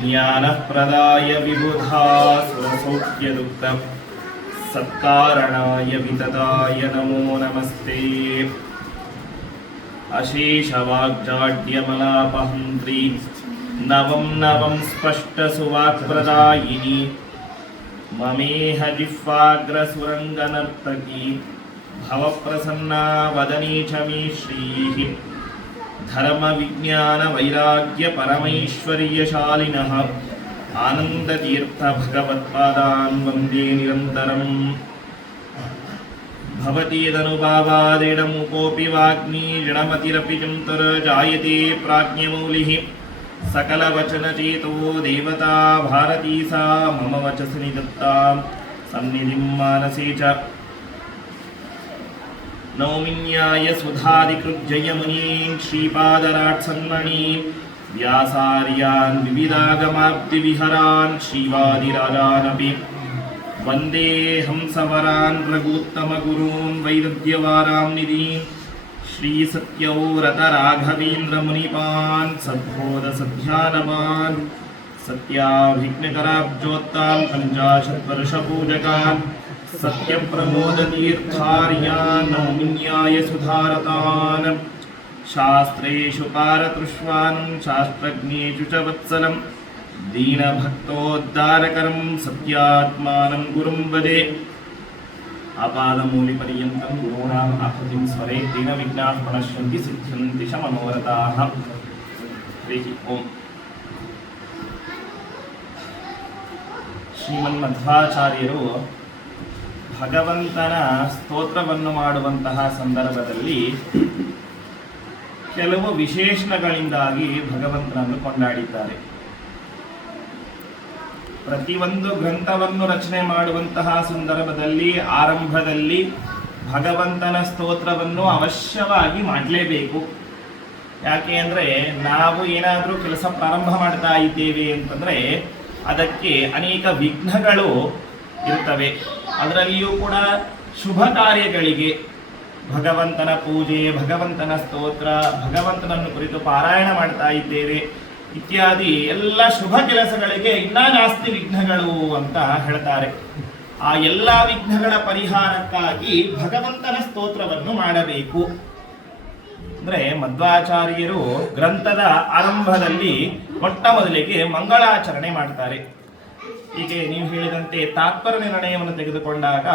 ज्ञानप्रदाय विबुधासुरसौख्यदुःख सत्कारणाय वितताय नमो नमस्ते। अशेषवाग्जाड्यमलापहन्त्री नवं नवं स्पष्टसुवाक्प्रदायिनी ममेह जिह्वाग्रसुरङ्गनर्तकी भवप्रसन्ना वदनी च मे श्रीः। धर्म विज्ञान वैराग्य परमैश्वर्यशालिनः आनन्दतीर्थ भगवत्पादान् वन्दे निरन्तरम्। भवतीदनुभावादेडमुकोऽपि वाग्मी ऋणमतिरपि चिन्तन जायते प्राज्ञमौलिः। सकलवचनचेतो देवता भारती सा मम वचसि निदत्तां सन्निधिं मानसे च। नौमिन्याय सुधादिकृज्जयमुनीन् श्रीपादराट्सन्मणीन् व्यासार्यान् विविधागमाब्धिविहरान् श्रीवादिराजानपि वन्दे हंसवरान् रघूत्तमगुरून् वैदग्ध्यवारां निधीन् श्रीसत्यव्रतराघवेन्द्रमुनिपान् सद्बोधसध्यानवान् सत्याभिघ्नकराब्जोत्तान् पञ्चाशद्वर्षपूजकान् सत्यप्रमोदतीर्थार्यान् नौमिन्याय सुधारतान्। शास्त्रेषु पारतृष्वान् शास्त्रज्ञेषु च वत्सलं दीनभक्तोद्धारकरं सत्यात्मानं गुरुं वदे। आपादमूलिपर्यन्तं गुरूणाम् आकृतिं स्मरे तेन विघ्नाः प्रणश्यन्ति सिद्ध्यन्ति च मनोरथाः। हरिः ओम्। ಶ್ರೀಮನ್ಮಧ್ವಾಚಾರ್ಯರು ಭಗವಂತನ ಸ್ತೋತ್ರವನ್ನು ಮಾಡುವಂತಹ ಸಂದರ್ಭದಲ್ಲಿ ಕೆಲವು ವಿಶೇಷಣಗಳಿಂದಾಗಿ ಭಗವಂತನನ್ನು ಕೊಂಡಾಡಿದ್ದಾರೆ. ಪ್ರತಿಯೊಂದು ಗ್ರಂಥವನ್ನು ರಚನೆ ಮಾಡುವಂತಹ ಸಂದರ್ಭದಲ್ಲಿ ಆರಂಭದಲ್ಲಿ ಭಗವಂತನ ಸ್ತೋತ್ರವನ್ನು ಅವಶ್ಯವಾಗಿ ಮಾಡಲೇಬೇಕು. ಯಾಕೆ ಅಂದರೆ ನಾವು ಏನಾದರೂ ಕೆಲಸ ಪ್ರಾರಂಭ ಮಾಡ್ತಾ ಇದ್ದೇವೆ ಅಂತಂದರೆ ಅದಕ್ಕೆ ಅನೇಕ ವಿಘ್ನಗಳು ಇರ್ತವೆ. ಅದರಲ್ಲಿಯೂ ಕೂಡ ಶುಭ ಕಾರ್ಯಗಳಿಗೆ ಭಗವಂತನ ಪೂಜೆ, ಭಗವಂತನ ಸ್ತೋತ್ರ, ಭಗವಂತನನ್ನು ಕುರಿತು ಪಾರಾಯಣ ಮಾಡ್ತಾ ಇದ್ದೇವೆ ಇತ್ಯಾದಿ ಎಲ್ಲ ಶುಭ ಕೆಲಸಗಳಿಗೆ ಇನ್ನೂ ಜಾಸ್ತಿ ವಿಘ್ನಗಳು ಅಂತ ಹೇಳ್ತಾರೆ. ಆ ಎಲ್ಲ ವಿಘ್ನಗಳ ಪರಿಹಾರಕ್ಕಾಗಿ ಭಗವಂತನ ಸ್ತೋತ್ರವನ್ನು ಮಾಡಬೇಕು. ಅಂದ್ರೆ ಮಧ್ವಾಚಾರ್ಯರು ಗ್ರಂಥದ ಆರಂಭದಲ್ಲಿ ಮೊಟ್ಟ ಮೊದಲಿಗೆ ಮಂಗಳಾಚರಣೆ ಮಾಡ್ತಾರೆ. ಹೀಗೆ ನೀವು ಹೇಳಿದಂತೆ ತಾತ್ಪರ್ಯ ನಿರ್ಣಯವನ್ನು ತೆಗೆದುಕೊಂಡಾಗ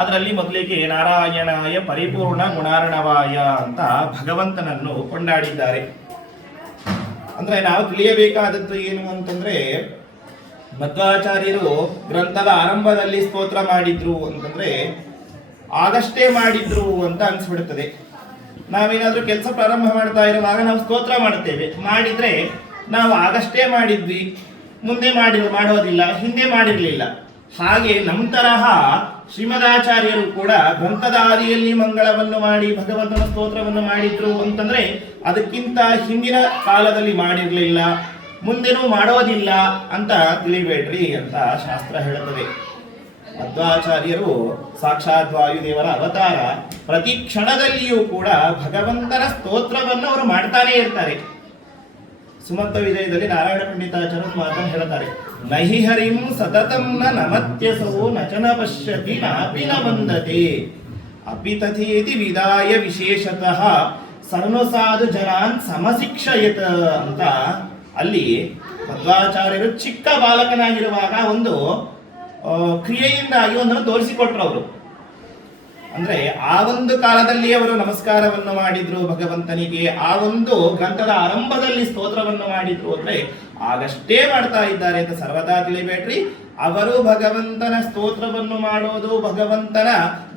ಅದರಲ್ಲಿ ಮೊದಲಿಗೆ ನಾರಾಯಣಾಯ ಪರಿಪೂರ್ಣ ಗುಣಾರ್ಣವಾಯ ಅಂತ ಭಗವಂತನನ್ನು ಕೊಂಡಾಡಿದ್ದಾರೆ. ಅಂದ್ರೆ ನಾವು ತಿಳಿಯಬೇಕಾದದ್ದು ಏನು ಅಂತಂದ್ರೆ ಮಧ್ವಾಚಾರ್ಯರು ಗ್ರಂಥದ ಆರಂಭದಲ್ಲಿ ಸ್ತೋತ್ರ ಮಾಡಿದ್ರು ಅಂತಂದ್ರೆ ಆಗಷ್ಟೇ ಮಾಡಿದ್ರು ಅಂತ ಅನ್ಸ್ಬಿಡ್ತದೆ. ನಾವೇನಾದ್ರೂ ಕೆಲಸ ಪ್ರಾರಂಭ ಮಾಡ್ತಾ ಇರುವಾಗ ನಾವು ಸ್ತೋತ್ರ ಮಾಡುತ್ತೇವೆ, ಮಾಡಿದ್ರೆ ನಾವು ಆಗಷ್ಟೇ ಮಾಡಿದ್ವಿ, ಮುಂದೆ ಮಾಡೋದಿಲ್ಲ, ಹಿಂದೆ ಮಾಡಿರಲಿಲ್ಲ. ಹಾಗೆ ನಮ್ಮ ತರಹ ಶ್ರೀಮದಾಚಾರ್ಯರು ಕೂಡ ಗ್ರಂಥದ ಆದಿಯಲ್ಲಿ ಮಂಗಳವನ್ನು ಮಾಡಿ ಭಗವಂತನ ಸ್ತೋತ್ರವನ್ನು ಮಾಡಿದ್ರು ಅಂತಂದ್ರೆ ಅದಕ್ಕಿಂತ ಹಿಂದಿನ ಕಾಲದಲ್ಲಿ ಮಾಡಿರಲಿಲ್ಲ, ಮುಂದೆನೂ ಮಾಡೋದಿಲ್ಲ ಅಂತ ತಿಳಿಬೇಡ್ರಿ ಅಂತ ಶಾಸ್ತ್ರ ಹೇಳುತ್ತದೆ. ಮಧ್ವಾಚಾರ್ಯರು ಸಾಕ್ಷಾತ್ ವಾಯುದೇವರ ಅವತಾರ. ಪ್ರತಿ ಕ್ಷಣದಲ್ಲಿಯೂ ಕೂಡ ಭಗವಂತನ ಸ್ತೋತ್ರವನ್ನು ಅವರು ಮಾಡ್ತಾನೆ ಇರ್ತಾರೆ. ಸುಮಂತ ವಿಜಯದಲ್ಲಿ ನಾರಾಯಣ ಪಂಡಿತಾಚಾರ್ಯರು ಮಾತನ್ನು ಹೇಳ್ತಾರೆ, ನಹಿ ಹರಿಂ ಸತತಂ ನ ನಮತ್ಯಸೋ ನಚನ ಪಶ್ಯತಿ ನಾಪಿ ನ ವಂದತೆ ಅಪಿ ತಥೇತಿ ವಿದಾಯ ವಿಶೇಷತಃ ಸರ್ವಸಾಧು ಜನಾನ್ ಸಮಶಿಕ್ಷಯತ ಅಂತ. ಅಲ್ಲಿ ಮಧ್ವಾಚಾರ್ಯರು ಚಿಕ್ಕ ಬಾಲಕನಾಗಿರುವಾಗ ಒಂದು ಕ್ರಿಯೆಯಿಂದಾಗಿ ಒಂದನ್ನು ತೋರಿಸಿಕೊಟ್ರು ಅವರು. ಅಂದ್ರೆ ಆ ಒಂದು ಕಾಲದಲ್ಲಿ ಅವರು ನಮಸ್ಕಾರವನ್ನು ಮಾಡಿದ್ರು ಭಗವಂತನಿಗೆ, ಆ ಒಂದು ಗ್ರಂಥದ ಆರಂಭದಲ್ಲಿ ಸ್ತೋತ್ರವನ್ನು ಮಾಡಿದ್ರು ಅಂದ್ರೆ ಆಗಷ್ಟೇ ಮಾಡ್ತಾ ಇದ್ದಾರೆ ಅಂತ ಸರ್ವದಾ ತಿಳಿಬೇಡ್ರಿ. ಅವರು ಭಗವಂತನ ಸ್ತೋತ್ರವನ್ನು ಮಾಡೋದು, ಭಗವಂತನ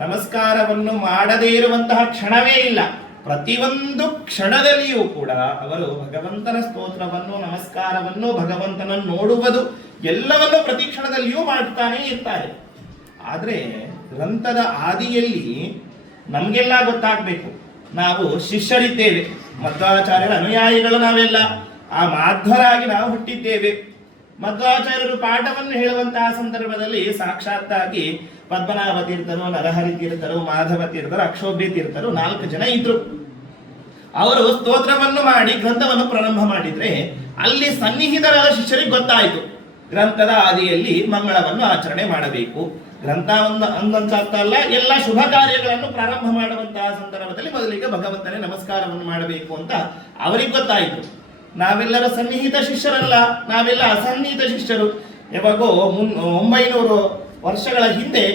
ನಮಸ್ಕಾರವನ್ನು ಮಾಡದೇ ಇರುವಂತಹ ಕ್ಷಣವೇ ಇಲ್ಲ. ಪ್ರತಿಯೊಂದು ಕ್ಷಣದಲ್ಲಿಯೂ ಕೂಡ ಅವರು ಭಗವಂತನ ಸ್ತೋತ್ರವನ್ನು, ನಮಸ್ಕಾರವನ್ನು, ಭಗವಂತನನ್ನು ನೋಡುವುದು ಎಲ್ಲವನ್ನು ಪ್ರತಿ ಕ್ಷಣದಲ್ಲಿಯೂ ಮಾಡ್ತಾನೆ ಇರ್ತಾರೆ. ಆದ್ರೆ ಗ್ರಂಥದ ಆದಿಯಲ್ಲಿ ನಮಗೆಲ್ಲ ಗೊತ್ತಾಗಬೇಕು, ನಾವು ಶಿಷ್ಯರಿದ್ದೇವೆ, ಮಧ್ವಾಚಾರ್ಯರ ಅನುಯಾಯಿಗಳು ನಾವೆಲ್ಲ, ಆ ಮಾಧ್ವರಾಗಿ ನಾವು ಹುಟ್ಟಿದ್ದೇವೆ. ಮಧ್ವಾಚಾರ್ಯರು ಪಾಠವನ್ನು ಹೇಳುವಂತಹ ಸಂದರ್ಭದಲ್ಲಿ ಸಾಕ್ಷಾತ್ತಾಗಿ ಪದ್ಮನಾಭ ತೀರ್ಥರು, ನರಹರಿ ತೀರ್ಥರು, ಮಾಧವ ತೀರ್ಥರು, ಅಕ್ಷೋಭ್ಯ ತೀರ್ಥರು 4 ಜನ ಇದ್ರು. ಅವರು ಸ್ತೋತ್ರವನ್ನು ಮಾಡಿ ಗ್ರಂಥವನ್ನು ಪ್ರಾರಂಭ ಮಾಡಿದ್ರೆ ಅಲ್ಲಿ ಸನ್ನಿಹಿತರಾದ ಶಿಷ್ಯರಿಗೆ ಗೊತ್ತಾಯಿತು ಗ್ರಂಥದ ಆದಿಯಲ್ಲಿ ಮಂಗಳವನ್ನು ಆಚರಣೆ ಮಾಡಬೇಕು. ಗ್ರಂಥವನ್ನು ಅಂದಂತ ಅಲ್ಲ, ಎಲ್ಲ ಶುಭ ಕಾರ್ಯಗಳನ್ನು ಪ್ರಾರಂಭ ಮಾಡುವಂತಹ ಸಂದರ್ಭದಲ್ಲಿ ಮೊದಲಿಗೆ ಭಗವಂತನೇ ನಮಸ್ಕಾರವನ್ನು ಮಾಡಬೇಕು ಅಂತ ಅವರಿಗೆ ಗೊತ್ತಾಯಿತು. ನಾವೆಲ್ಲರೂ ಸನ್ನಿಹಿತ ಶಿಷ್ಯರಲ್ಲ, ನಾವೆಲ್ಲ ಅಸನ್ನಿಹಿತ ಶಿಷ್ಯರು. ಯಾವಾಗೋ 900 ವರ್ಷಗಳ ಹಿಂದೆ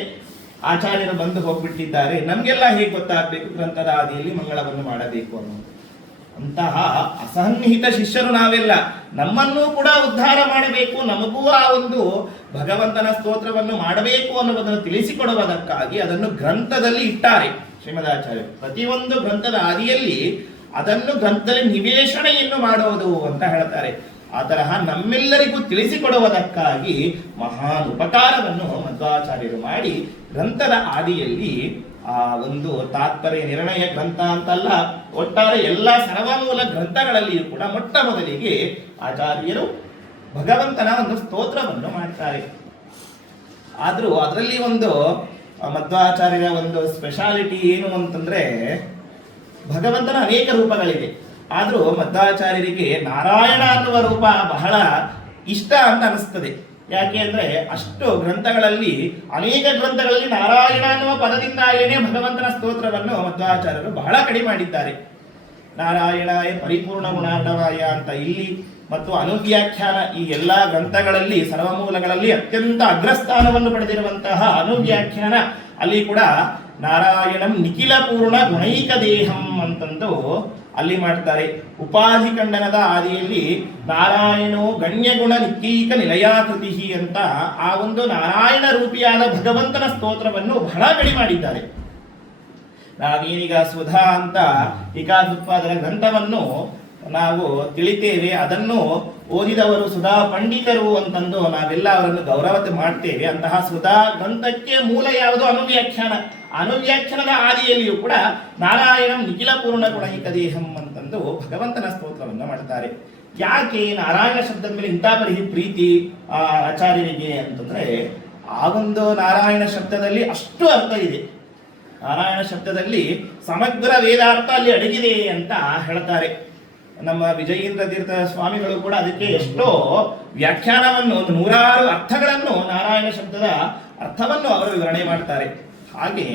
ಆಚಾರ್ಯರು ಬಂದು ಹೋಗ್ಬಿಟ್ಟಿದ್ದಾರೆ. ನಮಗೆಲ್ಲ ಹೇಗೆ ಗೊತ್ತಾಗಬೇಕು ಗ್ರಂಥದ ಆದಿಯಲ್ಲಿ ಮಂಗಳವನ್ನು ಮಾಡಬೇಕು ಅನ್ನೋದು? ಅಂತಹ ಅಸನ್ನಿಹಿತ ಶಿಷ್ಯರು ನಾವೆಲ್ಲ. ನಮ್ಮನ್ನೂ ಕೂಡ ಉದ್ಧಾರ ಮಾಡಬೇಕು, ನಮಗೂ ಆ ಒಂದು ಭಗವಂತನ ಸ್ತೋತ್ರವನ್ನು ಮಾಡಬೇಕು ಅನ್ನುವುದನ್ನು ತಿಳಿಸಿಕೊಡುವುದಕ್ಕಾಗಿ ಅದನ್ನು ಗ್ರಂಥದಲ್ಲಿ ಇಟ್ಟಾರೆ ಶ್ರೀಮದಾಚಾರ್ಯರು. ಪ್ರತಿಯೊಂದು ಗ್ರಂಥದ ಆದಿಯಲ್ಲಿ ಅದನ್ನು ಗ್ರಂಥದಲ್ಲಿ ನಿವೇಶನೆಯನ್ನು ಮಾಡುವುದು ಅಂತ ಹೇಳ್ತಾರೆ. ಆ ತರಹ ನಮ್ಮೆಲ್ಲರಿಗೂ ತಿಳಿಸಿಕೊಡುವುದಕ್ಕಾಗಿ ಮಹಾನ್ ಉಪಕಾರವನ್ನು ಮಧ್ವಾಚಾರ್ಯರು ಮಾಡಿ ಗ್ರಂಥದ ಆದಿಯಲ್ಲಿ ಆ ಒಂದು ತಾತ್ಪರ್ಯ ನಿರ್ಣಯ ಗ್ರಂಥ ಅಂತಲ್ಲ, ಒಟ್ಟಾರೆ ಎಲ್ಲ ಸರ್ವಮೂಲ ಗ್ರಂಥಗಳಲ್ಲಿಯೂ ಕೂಡ ಮೊಟ್ಟ ಮೊದಲಿಗೆ ಆಚಾರ್ಯರು ಭಗವಂತನ ಒಂದು ಸ್ತೋತ್ರವನ್ನು ಮಾಡ್ತಾರೆ. ಆದ್ರೂ ಅದರಲ್ಲಿ ಒಂದು ಮಧ್ವಾಚಾರ್ಯರ ಒಂದು ಸ್ಪೆಷಾಲಿಟಿ ಏನು ಅಂತಂದ್ರೆ, ಭಗವಂತನ ಅನೇಕ ರೂಪಗಳಿವೆ. ಆದ್ರೂ ಮಧ್ವಾಚಾರ್ಯರಿಗೆ ನಾರಾಯಣ ಅನ್ನುವ ರೂಪ ಬಹಳ ಇಷ್ಟ ಅಂತ ಅನಿಸ್ತದೆ. ಯಾಕೆ ಅಂದ್ರೆ ಅಷ್ಟು ಗ್ರಂಥಗಳಲ್ಲಿ, ಅನೇಕ ಗ್ರಂಥಗಳಲ್ಲಿ ನಾರಾಯಣ ಅನ್ನುವ ಪದದಿಂದಾಗೇನೆ ಭಗವಂತನ ಸ್ತೋತ್ರವನ್ನು ಮಧ್ವಾಚಾರ್ಯರು ಬಹಳ ಕಡಿಮೆ ಮಾಡಿದ್ದಾರೆ. ನಾರಾಯಣಾಯ ಪರಿಪೂರ್ಣ ಗುಣಾರ್ಣವಾಯ ಅಂತ ಇಲ್ಲಿ, ಮತ್ತು ಅನುವ್ಯಾಖ್ಯಾನ, ಈ ಎಲ್ಲಾ ಗ್ರಂಥಗಳಲ್ಲಿ ಸರ್ವಮೂಲಗಳಲ್ಲಿ ಅತ್ಯಂತ ಅಗ್ರಸ್ಥಾನವನ್ನು ಪಡೆದಿರುವಂತಹ ಅನುವ್ಯಾಖ್ಯಾನ, ಅಲ್ಲಿ ಕೂಡ ನಾರಾಯಣಂ ನಿಖಿಲ ಪೂರ್ಣ ಗುಣೈಕ ದೇಹಂ ಅಂತಂದು ಅಲ್ಲಿ ಮಾಡ್ತಾರೆ. ಉಪಾಧಿ ಖಂಡನದ ಆದಿಯಲ್ಲಿ ನಾರಾಯಣೋ ಗಣ್ಯಗುಣ ನಿತ್ಯೈಕ ನಿಲಯಾಕೃತಿ ಅಂತ ಆ ಒಂದು ನಾರಾಯಣ ರೂಪಿಯಾದ ಭಗವಂತನ ಸ್ತೋತ್ರವನ್ನು ಬಹಳ ಕಡಿಮೆ ಮಾಡಿದ್ದಾರೆ. ನಾವೇನೀಗ ಸುಧಾ ಅಂತ ಏಕಾದೋತ್ಪಾದನ ಗ್ರಂಥವನ್ನು ನಾವು ತಿಳಿತೇವೆ, ಅದನ್ನು ಓದಿದವರು ಸುಧಾ ಪಂಡಿತರು ಅಂತಂದು ನಾವೆಲ್ಲ ಅವರನ್ನು ಗೌರವತೆ ಮಾಡ್ತೇವೆ. ಅಂತಹ ಸುಧಾ ಗ್ರಂಥಕ್ಕೆ ಮೂಲ ಯಾವುದು? ಅನುವ್ಯಾಖ್ಯಾನ. ಅನುವ್ಯಾಖ್ಯಾನದ ಆದಿಯಲ್ಲಿಯೂ ಕೂಡ ನಾರಾಯಣಂ ನಿಖಿಲ ಪೂರ್ಣ ಗುಣೈಕ ದೇಹಂ ಅಂತಂದು ಭಗವಂತನ ಸ್ತೋತ್ರವನ್ನು ಮಾಡ್ತಾರೆ. ಯಾಕೆ ನಾರಾಯಣ ಶಬ್ದದ ಮೇಲೆ ಇಂಥ ಪ್ರೀತಿ ಆಚಾರ್ಯರಿಗೆ ಅಂತಂದ್ರೆ, ಆ ಒಂದು ನಾರಾಯಣ ಶಬ್ದದಲ್ಲಿ ಅಷ್ಟು ಅರ್ಥ ಇದೆ. ನಾರಾಯಣ ಶಬ್ದದಲ್ಲಿ ಸಮಗ್ರ ವೇದಾರ್ಥ ಅಲ್ಲಿ ಅಡಗಿದೆ ಅಂತ ಹೇಳ್ತಾರೆ. ನಮ್ಮ ವಿಜಯೇಂದ್ರ ತೀರ್ಥ ಸ್ವಾಮಿಗಳು ಕೂಡ ಅದಕ್ಕೆ ಎಷ್ಟೋ ವ್ಯಾಖ್ಯಾನವನ್ನು, 100 ಅರ್ಥಗಳನ್ನು, ನಾರಾಯಣ ಶಬ್ದದ ಅರ್ಥವನ್ನು ಅವರು ವಿವರಣೆ ಮಾಡ್ತಾರೆ. ಹಾಗೆ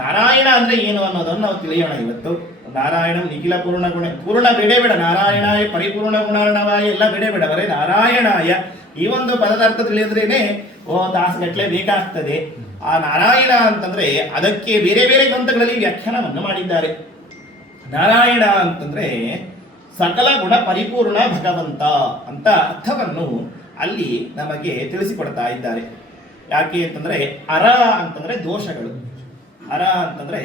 ನಾರಾಯಣ ಅಂದ್ರೆ ಏನು ಅನ್ನೋದನ್ನು ನಾವು ತಿಳಿಯೋಣ ಇವತ್ತು. ನಾರಾಯಣ ನಿಖಿಲ ಪೂರ್ಣ ಗುಣ, ಪೂರ್ಣ ಬೇಡ, ನಾರಾಯಣಾಯ ಪರಿಪೂರ್ಣ ಗುಣಾರ್ಣವಾಯ ಎಲ್ಲ ಬೇಡ, ಬರೇ ನಾರಾಯಣಾಯ ಈ ಒಂದು ಪದದ ಅರ್ಥ ತಿಳಿದ್ರೇನೆ ತಾಸುಗಟ್ಟಲೆ ಬೇಕಾಗ್ತದೆ. ಆ ನಾರಾಯಣ ಅಂತಂದ್ರೆ ಅದಕ್ಕೆ ಬೇರೆ ಬೇರೆ ಗ್ರಂಥಗಳಲ್ಲಿ ವ್ಯಾಖ್ಯಾನವನ್ನು ಮಾಡಿದ್ದಾರೆ. ನಾರಾಯಣ ಅಂತಂದ್ರೆ ಸಕಲ ಗುಣ ಪರಿಪೂರ್ಣ ಭಗವಂತ ಅಂತ ಅರ್ಥವನ್ನು ಅಲ್ಲಿ ನಮಗೆ ತಿಳಿಸಿಕೊಡ್ತಾ ಇದ್ದಾರೆ. ಯಾಕೆ ಅಂತಂದ್ರೆ ಅರ ಅಂತಂದ್ರೆ ದೋಷಗಳು, ಅರ ಅಂತಂದ್ರೆ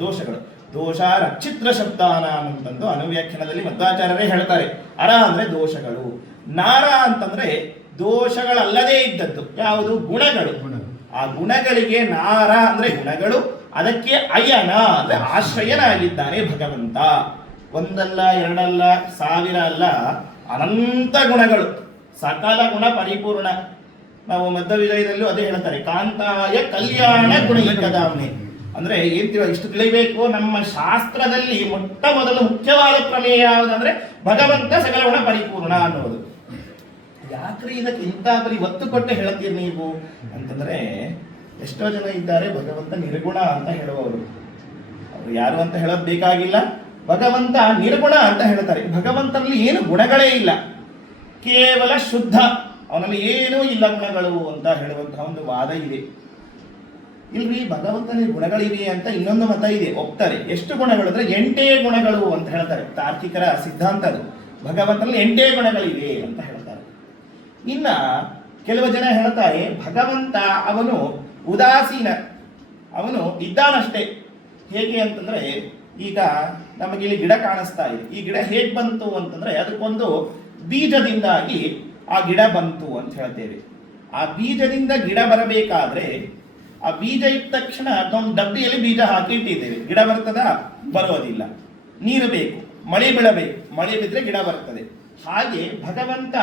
ದೋಷಗಳು, ದೋಷ ರಕ್ಷಿತ್ರ ಶಬ್ದಾನ ಅಂತಂದು ಅನುವ್ಯಾಖ್ಯಾನದಲ್ಲಿ ಮಧ್ವಾಚಾರ್ಯರೇ ಹೇಳ್ತಾರೆ. ಅರ ಅಂದ್ರೆ ದೋಷಗಳು, ನಾರ ಅಂತಂದ್ರೆ ದೋಷಗಳಲ್ಲದೇ ಇದ್ದದ್ದು ಯಾವುದು? ಗುಣಗಳು. ಆ ಗುಣಗಳಿಗೆ ನಾರ ಅಂದ್ರೆ ಗುಣಗಳು, ಅದಕ್ಕೆ ಅಯನ ಅಂದ್ರೆ ಆಶ್ರಯನಾಗಿದ್ದಾನೆ ಭಗವಂತ. ಒಂದಲ್ಲ, ಎರಡಲ್ಲ, 1000 ಅಲ್ಲ, ಅನಂತ ಗುಣಗಳು, ಸಕಲ ಗುಣ ಪರಿಪೂರ್ಣ. ನಾವು ಮಧ್ವ ವಿಜಯದಲ್ಲೂ ಅದೇ ಹೇಳ್ತಾರೆ, ಕಾಂತಾಯ ಕಲ್ಯಾಣ ಗುಣೈಕದಾಮ್ನೆ. ಅಂದ್ರೆ ಏನ್ ಇಷ್ಟು ತಿಳಿಬೇಕು, ನಮ್ಮ ಶಾಸ್ತ್ರದಲ್ಲಿ ಮೊಟ್ಟ ಮೊದಲು ಮುಖ್ಯವಾದ ಪ್ರಮೇಯ ಯಾವುದಂದ್ರೆ ಭಗವಂತ ಸಕಲ ಗುಣ ಪರಿಪೂರ್ಣ ಅನ್ನೋದು. ಯಾಕ್ರಿ ಇದಕ್ಕೆ ಇಂಥ ಬರೀ ಒತ್ತು ಕೊಟ್ಟು ಹೇಳ್ತೀರಿ ನೀವು ಅಂತಂದ್ರೆ, ಎಷ್ಟೋ ಜನ ಇದ್ದಾರೆ ಭಗವಂತ ನಿರ್ಗುಣ ಅಂತ ಹೇಳುವವರು. ಅವರು ಯಾರು ಅಂತ ಹೇಳೋದು ಬೇಕಾಗಿಲ್ಲ, ಭಗವಂತ ನಿರ್ಗುಣ ಅಂತ ಹೇಳ್ತಾರೆ. ಭಗವಂತನಲ್ಲಿ ಏನು ಗುಣಗಳೇ ಇಲ್ಲ, ಕೇವಲ ಶುದ್ಧ, ಅವನಲ್ಲಿ ಏನೂ ಇಲ್ಲ ಗುಣಗಳು ಅಂತ ಹೇಳುವಂತಹ ಒಂದು ವಾದ ಇದೆ. ಇಲ್ರಿ, ಭಗವಂತನಿಗೆ ಗುಣಗಳಿವೆ ಅಂತ ಇನ್ನೊಂದು ಮತ ಇದೆ, ಒಪ್ತಾರೆ. ಎಷ್ಟು ಗುಣಗಳು ಅಂದ್ರೆ 8 ಗುಣಗಳು ಅಂತ ಹೇಳ್ತಾರೆ. ತಾರ್ಕಿಕರ ಸಿದ್ಧಾಂತ ಅದು. ಭಗವಂತನಲ್ಲಿ 8 ಗುಣಗಳಿವೆ ಅಂತ ಹೇಳ್ತಾರೆ. ಇನ್ನ ಕೆಲವು ಜನ ಹೇಳ್ತಾರೆ ಭಗವಂತ ಅವನು ಉದಾಸೀನ, ಅವನು ಇದ್ದಾನಷ್ಟೇ. ಹೇಗೆ ಅಂತಂದ್ರೆ, ಈಗ ನಮಗೆ ಇಲ್ಲಿ ಗಿಡ ಕಾಣಿಸ್ತಾ ಇದೆ. ಈ ಗಿಡ ಹೇಗೆ ಬಂತು ಅಂತಂದ್ರೆ, ಅದಕ್ಕೊಂದು ಬೀಜದಿಂದಾಗಿ ಆ ಗಿಡ ಬಂತು ಅಂತ ಹೇಳ್ತೇವೆ. ಆ ಬೀಜದಿಂದ ಗಿಡ ಬರಬೇಕಾದ್ರೆ ಆ ಬೀಜ ಇದ್ದ ತಕ್ಷಣ ಒಂದು ಡಬ್ಬಿಯಲ್ಲಿ ಬೀಜ ಹಾಕಿ ಇಟ್ಟಿದ್ದೇವೆ. ಗಿಡ ಬರ್ತದ? ಬರೋದಿಲ್ಲ. ನೀರು ಬೇಕು, ಮಳೆ ಬೀಳಬೇಕು, ಮಳೆ ಬಿದ್ದರೆ ಗಿಡ ಬರ್ತದೆ. ಹಾಗೆ ಭಗವಂತ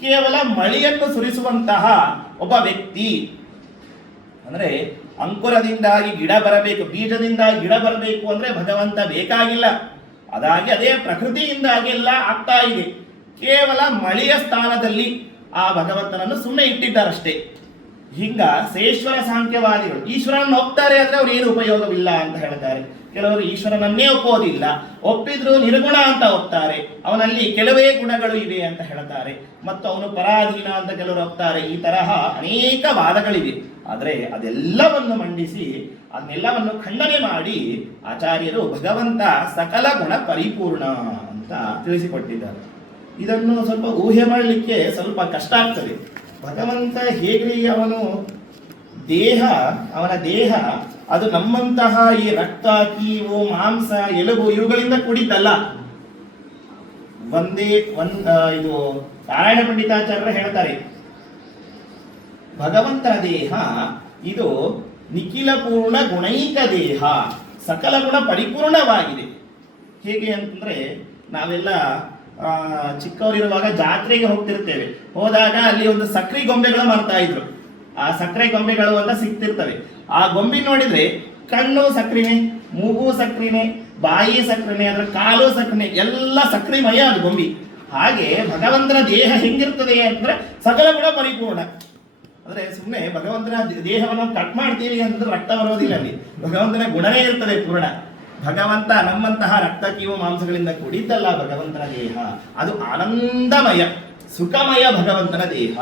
ಕೇವಲ ಮಳೆಯನ್ನು ಸುರಿಸುವಂತಹ ಒಬ್ಬ ವ್ಯಕ್ತಿ. ಅಂದ್ರೆ ಅಂಕುರದಿಂದಾಗಿ ಗಿಡ ಬರಬೇಕು, ಬೀಜದಿಂದಾಗಿ ಗಿಡ ಬರಬೇಕು ಅಂದ್ರೆ ಭಗವಂತ ಬೇಕಾಗಿಲ್ಲ. ಅದಾಗಿ ಅದೇ ಪ್ರಕೃತಿಯಿಂದಾಗಿ ಎಲ್ಲ ಆಗ್ತಾ ಇದೆ. ಕೇವಲ ಮಳೆಯ ಸ್ಥಾನದಲ್ಲಿ ಆ ಭಗವಂತನನ್ನು ಸುಮ್ಮನೆ ಇಟ್ಟಿದ್ದಾರಷ್ಟೇ. ಹಿಂಗ ಸೇಶ್ವರ ಸಾಂಖ್ಯವಾದಿಗಳು ಈಶ್ವರನನ್ನು ಒಪ್ತಾರೆ ಅಂದ್ರೆ ಅವ್ರು ಏನು ಉಪಯೋಗವಿಲ್ಲ ಅಂತ ಹೇಳ್ತಾರೆ. ಕೆಲವರು ಈಶ್ವರನನ್ನೇ ಒಪ್ಪೋದಿಲ್ಲ, ಒಪ್ಪಿದ್ರು ನಿರ್ಗುಣ ಅಂತ ಒಪ್ತಾರೆ, ಅವನಲ್ಲಿ ಕೆಲವೇ ಗುಣಗಳು ಇವೆ ಅಂತ ಹೇಳ್ತಾರೆ, ಮತ್ತು ಅವನು ಪರಾಧೀನ ಅಂತ ಕೆಲವರು ಒಪ್ತಾರೆ. ಈ ತರಹ ಅನೇಕ ವಾದಗಳಿವೆ. ಆದರೆ ಅದೆಲ್ಲವನ್ನು ಮಂಡಿಸಿ ಅದನ್ನೆಲ್ಲವನ್ನು ಖಂಡನೆ ಮಾಡಿ ಆಚಾರ್ಯರು ಭಗವಂತ ಸಕಲ ಗುಣ ಪರಿಪೂರ್ಣ ಅಂತ ತಿಳಿಸಿಕೊಟ್ಟಿದ್ದಾರೆ. ಇದನ್ನು ಸ್ವಲ್ಪ ಊಹೆ ಮಾಡಲಿಕ್ಕೆ ಸ್ವಲ್ಪ ಕಷ್ಟ ಆಗ್ತದೆ. ಭಗವಂತ ಹೇಗ್ರಿ ಅವನ ದೇಹ ಅದು ನಮ್ಮಂತಹ ಈ ರಕ್ತ, ಕೀವು, ಮಾಂಸ, ಎಲುಬು ಇವುಗಳಿಂದ ಕೂಡಿದ್ದಲ್ಲ. ಇದು ನಾರಾಯಣ ಪಂಡಿತಾಚಾರ್ಯರು ಹೇಳ್ತಾರೆ, ಭಗವಂತನ ದೇಹ ಇದು ನಿಖಿಲ ಪೂರ್ಣ ಗುಣೈಕ ದೇಹ, ಸಕಲ ಗುಣ ಪರಿಪೂರ್ಣವಾಗಿದೆ. ಹೇಗೆ ಅಂತಂದ್ರೆ ನಾವೆಲ್ಲ ಚಿಕ್ಕವರಿರುವಾಗ ಜಾತ್ರೆಗೆ ಹೋಗ್ತಿರ್ತೇವೆ. ಹೋದಾಗ ಅಲ್ಲಿ ಒಂದು ಸಕ್ರೆ ಗೊಂಬೆಗಳು ಮಾಡ್ತಾ ಇದ್ರು. ಆ ಸಕ್ಕರೆ ಗೊಂಬೆಗಳು ಅಂತ ಸಿಗ್ತಿರ್ತವೆ. ಆ ಗೊಂಬೆ ನೋಡಿದ್ರೆ ಕಣ್ಣು ಸಕ್ರಿನೆ, ಮೂಗು ಸಕ್ರಿನೆ, ಬಾಯಿ ಸಕ್ರಿನೆ, ಅದರ ಕಾಲು ಸಕ್ರಿನೆ, ಎಲ್ಲ ಸಕ್ರಿಮಯ ಅದು ಗೊಂಬೆ. ಹಾಗೆ ಭಗವಂತನ ದೇಹ ಹೆಂಗಿರ್ತದೆ ಅಂದ್ರೆ ಸಕಲ ಗುಣ ಪರಿಪೂರ್ಣ. ಅಂದ್ರೆ ಸುಮ್ಮನೆ ಭಗವಂತನ ದೇಹವನ್ನು ಕಟ್ ಮಾಡ್ತೀವಿ ಅಂತಂದ್ರೆ ರಕ್ತ ಬರೋದಿಲ್ಲ. ಅಲ್ಲಿ ಭಗವಂತನ ಗುಣನೇ ಇರ್ತದೆ ಪೂರ್ಣ. ಭಗವಂತ ನಮ್ಮಂತಹ ರಕ್ತ, ಕೀವು, ಮಾಂಸಗಳಿಂದ ಕೂಡಿದ್ದಲ್ಲ ಭಗವಂತನ ದೇಹ. ಅದು ಆನಂದಮಯ, ಸುಖಮಯ ಭಗವಂತನ ದೇಹ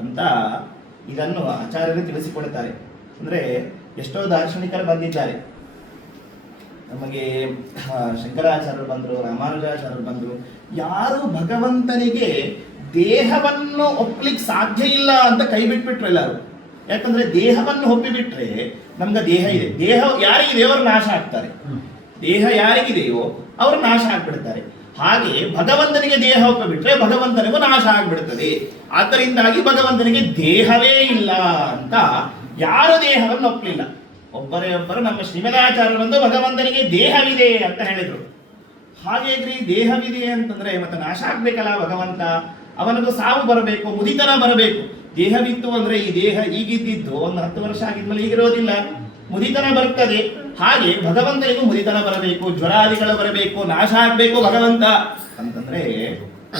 ಅಂತ ಇದನ್ನು ಆಚಾರ್ಯರು ತಿಳಿಸಿಕೊಡುತ್ತಾರೆ. ಅಂದ್ರೆ ಎಷ್ಟೋ ದಾರ್ಶನಿಕರು ಬಂದಿದ್ದಾರೆ. ನಮಗೆ ಶಂಕರಾಚಾರ್ಯರು ಬಂದರು, ರಾಮಾನುಜಾಚಾರ್ಯರು ಬಂದರು. ಯಾರು ಭಗವಂತನಿಗೆ ದೇಹವನ್ನು ಒಪ್ಪಲಿಕ್ಕೆ ಸಾಧ್ಯ ಇಲ್ಲ ಅಂತ ಕೈ ಬಿಟ್ಬಿಟ್ರು ಎಲ್ಲರೂ. ಯಾಕಂದ್ರೆ ದೇಹವನ್ನು ಒಪ್ಪಿಬಿಟ್ರೆ ನಮ್ಗೆ ದೇಹ ಇದೆ, ದೇಹ ಯಾರಿಗಿದೆ ಅವರು ನಾಶ ಆಗ್ತಾರೆ. ದೇಹ ಯಾರಿಗಿದೆಯೋ ಅವರು ನಾಶ ಆಗ್ಬಿಡ್ತಾರೆ. ಹಾಗೆ ಭಗವಂತನಿಗೆ ದೇಹ ಒಪ್ಪಿಬಿಟ್ರೆ ಭಗವಂತನಿಗೂ ನಾಶ ಆಗ್ಬಿಡ್ತದೆ. ಆದ್ದರಿಂದಾಗಿ ಭಗವಂತನಿಗೆ ದೇಹವೇ ಇಲ್ಲ ಅಂತ ಯಾರು ದೇಹವನ್ನು ಒಪ್ಪಲಿಲ್ಲ. ಒಬ್ಬರು ನಮ್ಮ ಶ್ರೀಮದಾಚಾರ್ಯರಂದು ಭಗವಂತನಿಗೆ ದೇಹವಿದೆ ಅಂತ ಹೇಳಿದ್ರು. ಹಾಗೇಗ್ರಿ ದೇಹವಿದೆ ಅಂತಂದ್ರೆ ಮತ್ತೆ ನಾಶ ಆಗ್ಬೇಕಲ್ಲ ಭಗವಂತ, ಅವನಿಗೂ ಸಾವು ಬರಬೇಕು, ಮುದಿತನ ಬರಬೇಕು. ದೇಹವಿತ್ತು ಅಂದ್ರೆ ಈ ದೇಹ ಈಗಿದ್ದಿದ್ದು ಒಂದು 10 ವರ್ಷ ಆಗಿದ್ಮೇಲೆ ಈಗಿರೋದಿಲ್ಲ, ಮುದಿತನ ಬರ್ತದೆ. ಹಾಗೆ ಭಗವಂತನಿಗೂ ಮುದಿತನ ಬರಬೇಕು, ಜ್ವರಾದಿಗಳು ಬರಬೇಕು, ನಾಶ ಆಗ್ಬೇಕು ಭಗವಂತ ಅಂತಂದ್ರೆ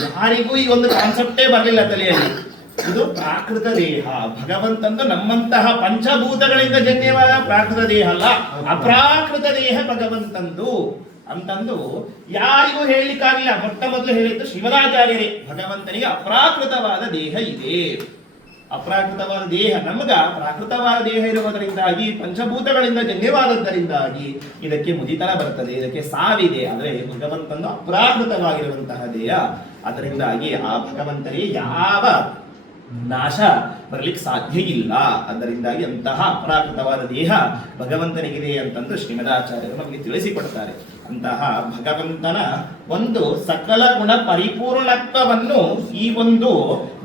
ಯಾರಿಗೂ ಈ ಒಂದು ಕಾನ್ಸೆಪ್ಟೇ ಬರಲಿಲ್ಲ ತಲೆಯಲ್ಲಿ. ಇದು ಪ್ರಾಕೃತ ದೇಹ. ಭಗವಂತಂದು ನಮ್ಮಂತಹ ಪಂಚಭೂತಗಳಿಂದ ಜನ್ಯವಾದ ಪ್ರಾಕೃತ ದೇಹ ಅಲ್ಲ, ಅಪ್ರಾಕೃತ ದೇಹ ಭಗವಂತಂದು ಅಂತಂದು ಯಾರಿಗೂ ಹೇಳಲಿಕ್ಕಾಗಿಲ್ಲ. ಮೊಟ್ಟ ಮೊದಲು ಹೇಳಿದ್ದು ಶ್ರೀಮದಾಚಾರ್ಯರೇ, ಭಗವಂತನಿಗೆ ಅಪ್ರಾಕೃತವಾದ ದೇಹ ಇದೆ. ಅಪ್ರಾಕೃತವಾದ ದೇಹ, ನಮಗ ಪ್ರಾಕೃತವಾದ ದೇಹ ಇರುವುದರಿಂದಾಗಿ ಪಂಚಭೂತಗಳಿಂದ ಜನ್ಯವಾದದ್ದರಿಂದಾಗಿ ಇದಕ್ಕೆ ಮುದಿತನ ಬರ್ತದೆ, ಇದಕ್ಕೆ ಸಾವಿದೆ. ಆದರೆ ಭಗವಂತನು ಅಪ್ರಾಕೃತವಾಗಿರುವಂತಹ ದೇಹ, ಅದರಿಂದಾಗಿ ಆ ಭಗವಂತನಿಗೆ ಯಾವ ನಾಶ ಬರಲಿಕ್ಕೆ ಸಾಧ್ಯ ಇಲ್ಲ. ಅದರಿಂದಾಗಿ ಅಂತಹ ಅಪ್ರಾಕೃತವಾದ ದೇಹ ಭಗವಂತನಿಗಿದೆ ಅಂತಂದು ಶ್ರೀಮದಾಚಾರ್ಯರು ನಮಗೆ ತಿಳಿಸಿಕೊಡ್ತಾರೆ. ಅಂತಹ ಭಗವಂತನ ಒಂದು ಸಕಲ ಗುಣ ಪರಿಪೂರ್ಣತ್ವವನ್ನು ಈ ಒಂದು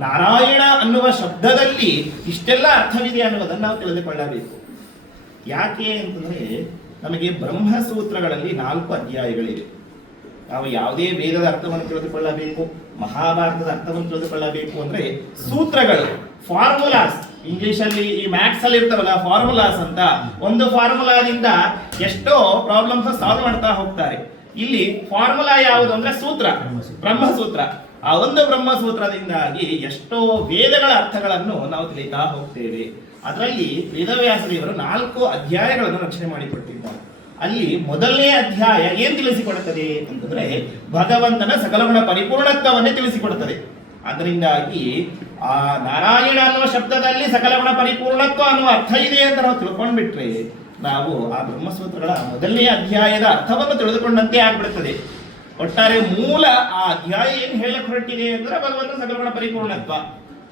ನಾರಾಯಣ ಅನ್ನುವ ಶಬ್ದದಲ್ಲಿ ಇಷ್ಟೆಲ್ಲ ಅರ್ಥವಿದೆ ಅನ್ನುವುದನ್ನು ನಾವು ತಿಳಿದುಕೊಳ್ಳಬೇಕು. ಯಾಕೆ ಅಂತಂದ್ರೆ ನಮಗೆ ಬ್ರಹ್ಮಸೂತ್ರಗಳಲ್ಲಿ 4 ಅಧ್ಯಾಯಗಳಿವೆ. ನಾವು ಯಾವುದೇ ವೇದದ ಅರ್ಥವನ್ನು ತಿಳಿದುಕೊಳ್ಳಬೇಕು, ಮಹಾಭಾರತದ ಅರ್ಥವನ್ನು ತಿಳಿದುಕೊಳ್ಳಬೇಕು ಅಂದ್ರೆ ಸೂತ್ರಗಳು, ಫಾರ್ಮುಲಾಸ್, ಇಂಗ್ಲಿಷಲ್ಲಿ ಈ ಮ್ಯಾಥ್ಸ್ ಅಲ್ಲಿ ಇರ್ತಾವಲ್ಲ ಫಾರ್ಮುಲಾಸ್ ಅಂತ, ಒಂದು ಫಾರ್ಮುಲಾದಿಂದ ಎಷ್ಟೋ ಪ್ರಾಬ್ಲಮ್ಸ್ ಸಾಲ್ವ್ ಮಾಡ್ತಾ ಹೋಗ್ತಾರೆ. ಇಲ್ಲಿ ಫಾರ್ಮುಲಾ ಯಾವುದು ಅಂದ್ರೆ ಸೂತ್ರ, ಬ್ರಹ್ಮಸೂತ್ರ. ಆ ಒಂದು ಬ್ರಹ್ಮಸೂತ್ರದಿಂದಾಗಿ ಎಷ್ಟೋ ವೇದಗಳ ಅರ್ಥಗಳನ್ನು ನಾವು ತಿಳಿತಾ ಹೋಗ್ತೇವೆ. ಅದರಲ್ಲಿ ವೇದವ್ಯಾಸ ದೇವರು 4 ಅಧ್ಯಾಯಗಳನ್ನು ರಚನೆ ಮಾಡಿಕೊಟ್ಟಿದ್ದಾರೆ. ಅಲ್ಲಿ ಮೊದಲನೇ ಅಧ್ಯಾಯ ಏನ್ ತಿಳಿಸಿಕೊಡುತ್ತದೆ ಅಂತಂದ್ರೆ ಭಗವಂತನ ಸಕಲಗುಣ ಪರಿಪೂರ್ಣತ್ವವನ್ನೇ ತಿಳಿಸಿಕೊಡುತ್ತದೆ. ಅದರಿಂದಾಗಿ ಆ ನಾರಾಯಣ ಅನ್ನುವ ಶಬ್ದದಲ್ಲಿ ಸಕಲಗುಣ ಪರಿಪೂರ್ಣತ್ವ ಅನ್ನುವ ಅರ್ಥ ಇದೆ ಅಂತ ನಾವು ತಿಳ್ಕೊಂಡ್ಬಿಟ್ರೆ ನಾವು ಆ ಬ್ರಹ್ಮಸೂತ್ರಗಳ ಮೊದಲನೇ ಅಧ್ಯಾಯದ ಅರ್ಥವನ್ನು ತಿಳಿದುಕೊಂಡಂತೆ ಆಗ್ಬಿಡುತ್ತದೆ. ಒಟ್ಟಾರೆ ಮೂಲ ಆ ಅಧ್ಯಾಯ ಏನ್ ಹೇಳಕ್ ಹೊರಟಿದೆ ಅಂದ್ರೆ ಭಗವಂತ ಸಕಲಗುಣ ಪರಿಪೂರ್ಣತ್ವ.